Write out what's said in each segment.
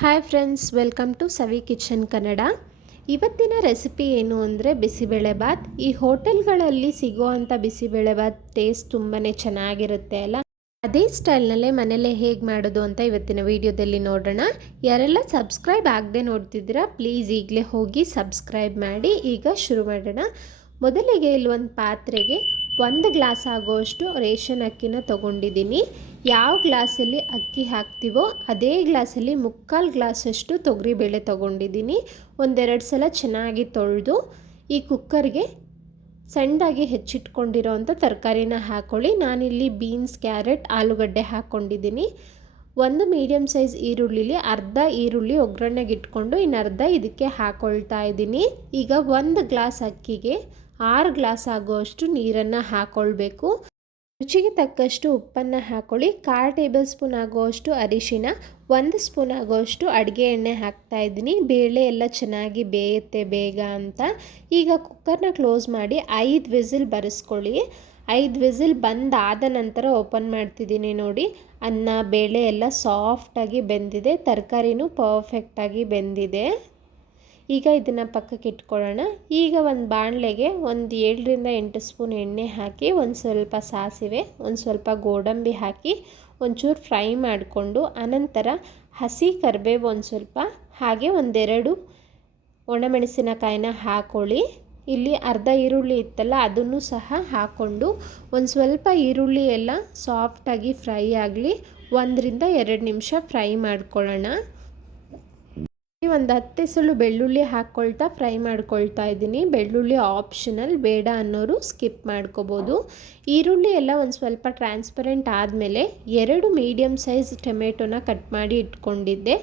Hi friends, welcome to Savi kitchen Kannada. ಇವತ್ತಿನ recipe ಏನು ಅಂದರೆ ಬಿಸಿಬೇಳೆಬಾತ್. ಈ ಹೋಟೆಲ್ಗಳಲ್ಲಿ ಸಿಗೋವಂಥ ಬಿಸಿಬೇಳೆಬಾತ್ ಟೇಸ್ಟ್ ತುಂಬಾ ಚೆನ್ನಾಗಿರುತ್ತೆ ಅಲ್ಲ. ಅದೇ ಸ್ಟೈಲ್ನಲ್ಲೇ ಮನೇಲೆ ಹೇಗೆ ಮಾಡೋದು ಅಂತ ಇವತ್ತಿನ ವಿಡಿಯೋದಲ್ಲಿ ನೋಡೋಣ. ಯಾರೆಲ್ಲ ಸಬ್ಸ್ಕ್ರೈಬ್ ಆಗದೆ ನೋಡ್ತಿದ್ದೀರಾ ಪ್ಲೀಸ್ ಈಗಲೇ ಹೋಗಿ ಸಬ್ಸ್ಕ್ರೈಬ್ ಮಾಡಿ. ಈಗ ಶುರು ಮಾಡೋಣ. ಮೊದಲಿಗೆ ಇಲ್ಲೊಂದು ಪಾತ್ರೆಗೆ 1 ಗ್ಲಾಸ್ ಆಗೋಷ್ಟು ರೇಷನ್ ಅಕ್ಕಿನ ತೊಗೊಂಡಿದ್ದೀನಿ. ಯಾವ ಗ್ಲಾಸಲ್ಲಿ ಅಕ್ಕಿ ಹಾಕ್ತೀವೋ ಅದೇ ಗ್ಲಾಸಲ್ಲಿ 3/4 ಗ್ಲಾಸಷ್ಟು ತೊಗರಿಬೇಳೆ ತೊಗೊಂಡಿದ್ದೀನಿ. ಒಂದೆರಡು ಸಲ ಚೆನ್ನಾಗಿ ತೊಳೆದು ಈ ಕುಕ್ಕರ್ಗೆ ಸಣ್ಣದಾಗಿ ಹೆಚ್ಚಿಟ್ಕೊಂಡಿರೋವಂಥ ತರಕಾರಿನ ಹಾಕ್ಕೊಳ್ಳಿ. ನಾನಿಲ್ಲಿ ಬೀನ್ಸ್, ಕ್ಯಾರೆಟ್, ಆಲೂಗಡ್ಡೆ ಹಾಕ್ಕೊಂಡಿದ್ದೀನಿ. ಒಂದು ಮೀಡಿಯಮ್ ಸೈಜ್ ಈರುಳ್ಳಿಲಿ ಅರ್ಧ ಈರುಳ್ಳಿ ಒಗ್ಗರಣೆಗೆ ಇಟ್ಕೊಂಡು ಇನ್ನು ಅರ್ಧ ಇದಕ್ಕೆ ಹಾಕ್ಕೊಳ್ತಾ ಇದ್ದೀನಿ. ಈಗ 1 ಗ್ಲಾಸ್ ಅಕ್ಕಿಗೆ 6 ಗ್ಲಾಸ್ ಆಗುವಷ್ಟು ನೀರನ್ನು ಹಾಕ್ಕೊಳ್ಬೇಕು. ರುಚಿಗೆ ತಕ್ಕಷ್ಟು ಉಪ್ಪನ್ನು ಹಾಕ್ಕೊಳ್ಳಿ. 1/4 ಟೇಬಲ್ ಸ್ಪೂನ್ ಆಗುವಷ್ಟು ಅರಿಶಿನ, 1 ಸ್ಪೂನ್ ಆಗುವಷ್ಟು ಅಡುಗೆ ಎಣ್ಣೆ ಹಾಕ್ತಾ ಇದ್ದೀನಿ. ಬೇಳೆ ಎಲ್ಲ ಚೆನ್ನಾಗಿ ಬೇಯುತ್ತೆ ಬೇಗ ಅಂತ. ಈಗ ಕುಕ್ಕರ್ನ ಕ್ಲೋಸ್ ಮಾಡಿ 5 ವಿಸಿಲ್ ಬರೆಸ್ಕೊಳ್ಳಿ. 5 ವಿಸಿಲ್ ಬಂದಾದ ನಂತರ ಓಪನ್ ಮಾಡ್ತಿದ್ದೀನಿ. ನೋಡಿ, ಅನ್ನ ಬೇಳೆ ಎಲ್ಲ ಸಾಫ್ಟಾಗಿ ಬೆಂದಿದೆ, ತರಕಾರಿನೂ ಪರ್ಫೆಕ್ಟಾಗಿ ಬೆಂದಿದೆ. ಈಗ ಇದನ್ನು ಪಕ್ಕಕ್ಕೆ ಇಟ್ಕೊಳ್ಳೋಣ. ಈಗ ಒಂದು ಬಾಣಲೆಗೆ ಒಂದು 7ರಿಂದ 8 ಸ್ಪೂನ್ ಎಣ್ಣೆ ಹಾಕಿ ಒಂದು ಸ್ವಲ್ಪ ಸಾಸಿವೆ, ಒಂದು ಸ್ವಲ್ಪ ಗೋಡಂಬಿ ಹಾಕಿ ಒಂಚೂರು ಫ್ರೈ ಮಾಡಿಕೊಂಡು ಅನಂತರ ಹಸಿ ಕರಿಬೇವು ಒಂದು ಸ್ವಲ್ಪ, ಹಾಗೆ ಒಂದೆರಡು ಒಣಮೆಣಸಿನಕಾಯಿನ ಹಾಕ್ಕೊಳ್ಳಿ. ಇಲ್ಲಿ ಅರ್ಧ ಈರುಳ್ಳಿ ಇತ್ತಲ್ಲ ಅದನ್ನು ಸಹ ಹಾಕ್ಕೊಂಡು ಒಂದು ಸ್ವಲ್ಪ ಈರುಳ್ಳಿ ಎಲ್ಲ ಸಾಫ್ಟಾಗಿ ಫ್ರೈ ಆಗಲಿ 1ರಿಂದ 2 ನಿಮಿಷ ಫ್ರೈ ಮಾಡ್ಕೊಳ್ಳೋಣ. ಒಂದು 10 ಎಸಳು ಬೆಳ್ಳುಳ್ಳಿ ಹಾಕ್ಕೊಳ್ತಾ ಫ್ರೈ ಮಾಡ್ಕೊಳ್ತಾ ಇದ್ದೀನಿ. ಬೆಳ್ಳುಳ್ಳಿ ಆಪ್ಷನಲ್, ಬೇಡ ಅನ್ನೋರು ಸ್ಕಿಪ್ ಮಾಡ್ಕೋಬೋದು. ಈರುಳ್ಳಿ ಎಲ್ಲ ಒಂದು ಸ್ವಲ್ಪ ಟ್ರಾನ್ಸ್ಪರೆಂಟ್ ಆದಮೇಲೆ 2 ಮೀಡಿಯಮ್ ಸೈಜ್ ಟೊಮೆಟೊನ ಕಟ್ ಮಾಡಿ ಇಟ್ಕೊಂಡಿದ್ದೆ,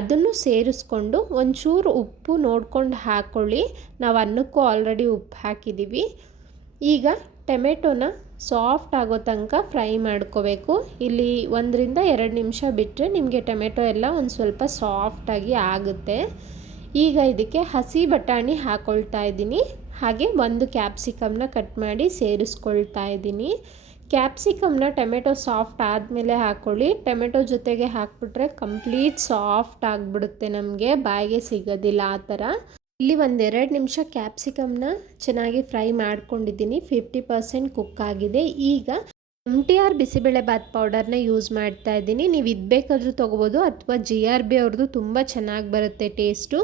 ಅದನ್ನು ಸೇರಿಸ್ಕೊಂಡು ಒಂಚೂರು ಉಪ್ಪು ನೋಡ್ಕೊಂಡು ಹಾಕ್ಕೊಳ್ಳಿ. ನಾವು ಅನ್ನಕ್ಕೂ ಆಲ್ರೆಡಿ ಉಪ್ಪು ಹಾಕಿದ್ದೀವಿ. ಈಗ ಟೊಮೆಟೊನ ಸಾಫ್ಟ್ ಆಗೋ ತನಕ ಫ್ರೈ ಮಾಡ್ಕೋಬೇಕು. ಇಲ್ಲಿ 1ರಿಂದ 2 ನಿಮಿಷ ಬಿಟ್ಟರೆ ನಿಮಗೆ ಟೊಮೆಟೊ ಎಲ್ಲ ಒಂದು ಸ್ವಲ್ಪ ಸಾಫ್ಟಾಗಿ ಆಗುತ್ತೆ. ಈಗ ಇದಕ್ಕೆ ಹಸಿ ಬಟಾಣಿ ಹಾಕ್ಕೊಳ್ತಾ ಇದ್ದೀನಿ. ಹಾಗೆ 1 ಕ್ಯಾಪ್ಸಿಕಮ್ನ ಕಟ್ ಮಾಡಿ ಸೇರಿಸ್ಕೊಳ್ತಾ ಇದ್ದೀನಿ. ಕ್ಯಾಪ್ಸಿಕಮ್ನ ಟೊಮೆಟೊ ಸಾಫ್ಟ್ ಆದಮೇಲೆ ಹಾಕ್ಕೊಳ್ಳಿ. ಟೊಮೆಟೊ ಜೊತೆಗೆ ಹಾಕ್ಬಿಟ್ರೆ ಕಂಪ್ಲೀಟ್ ಸಾಫ್ಟ್ ಆಗಿಬಿಡುತ್ತೆ, ನಮಗೆ ಬಾಯಿಗೆ ಸಿಗೋದಿಲ್ಲ ಆ ಥರ. ಇಲ್ಲಿ 1-2 ನಿಮಿಷ ಕ್ಯಾಪ್ಸಿಕಮ್ನ ಚೆನ್ನಾಗಿ ಫ್ರೈ ಮಾಡ್ಕೊಂಡಿದ್ದೀನಿ. 50% ಕುಕ್ ಆಗಿದೆ. ಈಗ MTR ಬಿಸಿಬೇಳೆಬಾತ್ ಪೌಡರ್ನ ಯೂಸ್ ಮಾಡ್ತಾ ಇದ್ದೀನಿ. ನೀವು ಇದು ಬೇಕಾದರೂ ತೊಗೋಬೋದು ಅಥವಾ GRB ಅವ್ರದ್ದು ತುಂಬ ಚೆನ್ನಾಗಿ ಬರುತ್ತೆ ಟೇಸ್ಟು.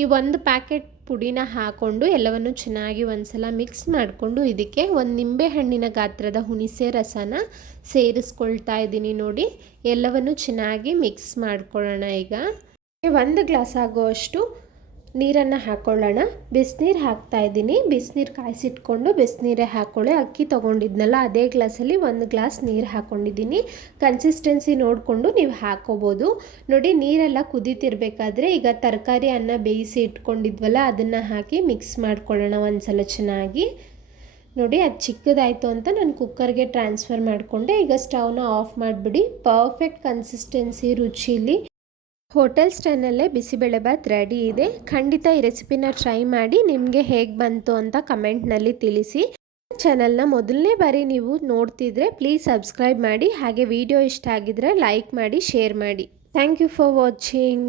ಈ 1 ಪ್ಯಾಕೆಟ್ ಪುಡಿನ ಹಾಕ್ಕೊಂಡು ಎಲ್ಲವನ್ನು ಚೆನ್ನಾಗಿ ಒಂದ್ಸಲ ಮಿಕ್ಸ್ ಮಾಡಿಕೊಂಡು ಇದಕ್ಕೆ 1 ನಿಂಬೆ ಹಣ್ಣಿನ ಗಾತ್ರದ ಹುಣಸೆ ರಸನ ಸೇರಿಸ್ಕೊಳ್ತಾ ಇದ್ದೀನಿ. ನೋಡಿ, ಎಲ್ಲವನ್ನು ಚೆನ್ನಾಗಿ ಮಿಕ್ಸ್ ಮಾಡ್ಕೊಳ್ಳೋಣ. ಈಗ 1 ಗ್ಲಾಸ್ ಆಗುವಷ್ಟು ನೀರನ್ನು ಹಾಕ್ಕೊಳ್ಳೋಣ. ಬಿಸಿನೀರು ಹಾಕ್ತಾ ಇದ್ದೀನಿ. ಬಿಸಿನೀರು ಕಾಯಿಸಿಟ್ಕೊಂಡು ಬಿಸಿನೀರೇ ಹಾಕ್ಕೊಳ್ಳಿ. ಅಕ್ಕಿ ತೊಗೊಂಡಿದ್ನಲ್ಲ ಅದೇ ಗ್ಲಾಸಲ್ಲಿ 1 ಗ್ಲಾಸ್ ನೀರು ಹಾಕ್ಕೊಂಡಿದ್ದೀನಿ. ಕನ್ಸಿಸ್ಟೆನ್ಸಿ ನೋಡಿಕೊಂಡು ನೀವು ಹಾಕ್ಕೋಬೋದು. ನೋಡಿ, ನೀರೆಲ್ಲ ಕುದೀತಿರ್ಬೇಕಾದ್ರೆ ಈಗ ತರಕಾರಿ ಅನ್ನ ಬೇಯಿಸಿ ಇಟ್ಕೊಂಡಿದ್ವಲ್ಲ ಅದನ್ನು ಹಾಕಿ ಮಿಕ್ಸ್ ಮಾಡ್ಕೊಳ್ಳೋಣ ಒಂದ್ಸಲ ಚೆನ್ನಾಗಿ. ನೋಡಿ, ಅದು ಚಿಕ್ಕದಾಯಿತು ಅಂತ ನಾನು ಕುಕ್ಕರ್ಗೆ ಟ್ರಾನ್ಸ್ಫರ್ ಮಾಡಿಕೊಂಡೆ. ಈಗ ಸ್ಟವ್ನ ಆಫ್ ಮಾಡಿಬಿಡಿ. ಪರ್ಫೆಕ್ಟ್ ಕನ್ಸಿಸ್ಟೆನ್ಸಿ, ರುಚಿಲಿ ಹೋಟೆಲ್ ಸ್ಟೈಲ್ನಲ್ಲೇ ಬಿಸಿಬೇಳೆಬಾತ್ ರೆಡಿ ಇದೆ. ಖಂಡಿತ ಈ ರೆಸಿಪಿನ ಟ್ರೈ ಮಾಡಿ ನಿಮಗೆ ಹೇಗೆ ಬಂತು ಅಂತ ಕಮೆಂಟ್ನಲ್ಲಿ ತಿಳಿಸಿ. ಚಾನಲ್ನ ಮೊದಲನೇ ಬಾರಿ ನೀವು ನೋಡ್ತಿದ್ರೆ ಪ್ಲೀಸ್ ಸಬ್ಸ್ಕ್ರೈಬ್ ಮಾಡಿ. ಹಾಗೆ ವಿಡಿಯೋ ಇಷ್ಟ ಆಗಿದ್ರೆ ಲೈಕ್ ಮಾಡಿ, ಶೇರ್ ಮಾಡಿ. Thank you for watching.